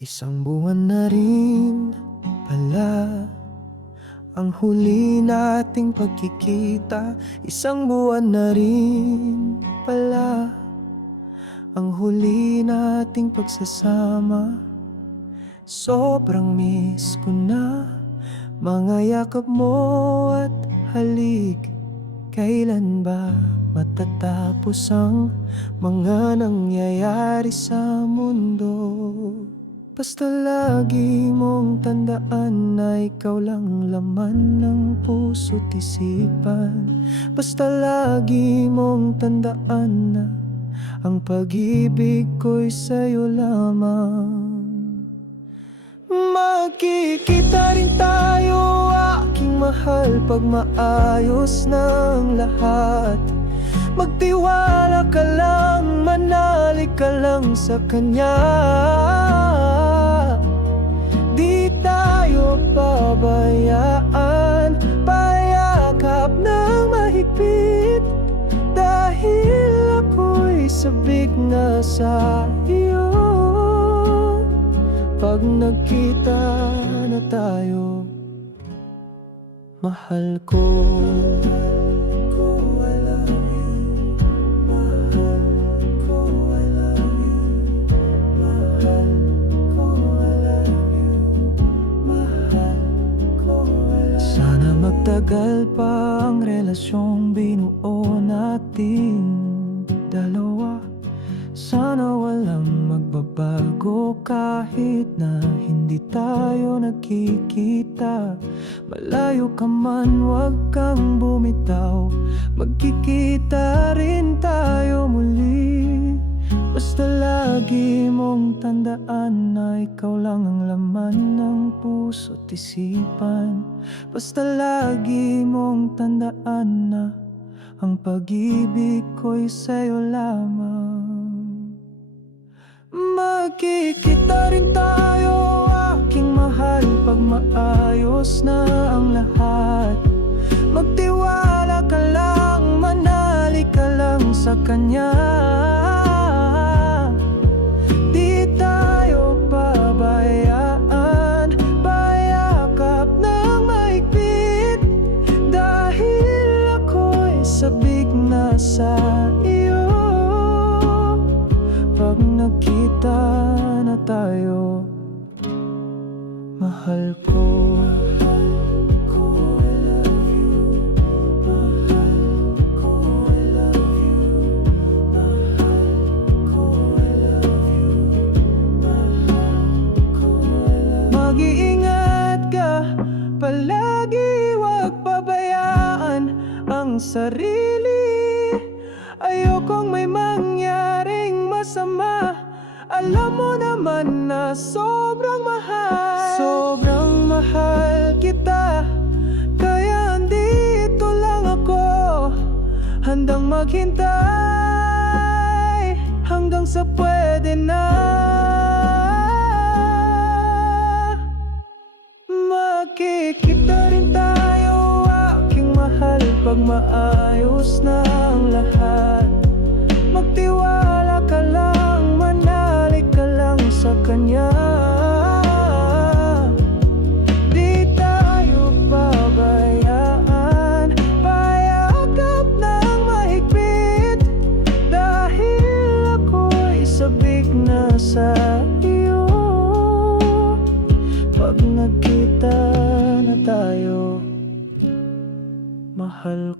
Isang buwan na rin pala Ang huli nating pagkikita. Isang buwan na rin pala Ang huli nating pagsasama. Sobrang miss ko na Mga yakap mo at halik. Kailan ba matatapos ang mga nangyayari sa mundo? Basta lagi mong tandaan na ikaw lang laman ng puso't isipan. Basta lagi mong tandaan na ang pag-ibig ko'y sa'yo lamang. Magkikita rin tayo aking mahal Pag maayos ng lahat. Magtiwala ka lang, manali ka lang sa Kanya pabayaan Payakap ng mahigpit. Dahil ako'y sabik na sa iyo. Pag nagkita na tayo Mahal ko magtagal pa ang relasyong binuo nating dalawa. Sana walang magbabago kahit na hindi tayo nagkikita. Malayo ka man, wag kang bumitaw. Magkikita rin lagi mong tandaan na ikaw lang ang laman ng puso't isipan. Basta lagi mong tandaan na ang pag-ibig ko'y sa'yo lamang. Magkikita rin tayo aking mahal Pag maayos na ang lahat. Magtiwala ka lang, manali ka lang sa Kanya sabik na sa iyo. Pag nakita na tayo Mahal ko. Mag-iingat ka Palagi sarili. Ayokong may mangyaring masama. Alam mo naman na sobrang mahal. Sobrang mahal kita. Kaya andito lang ako. Handang maghintay Hanggang sa pwede na Pag maayos na ang lahat. Magtiwala ka lang, manali ka lang sa Kanya Mahal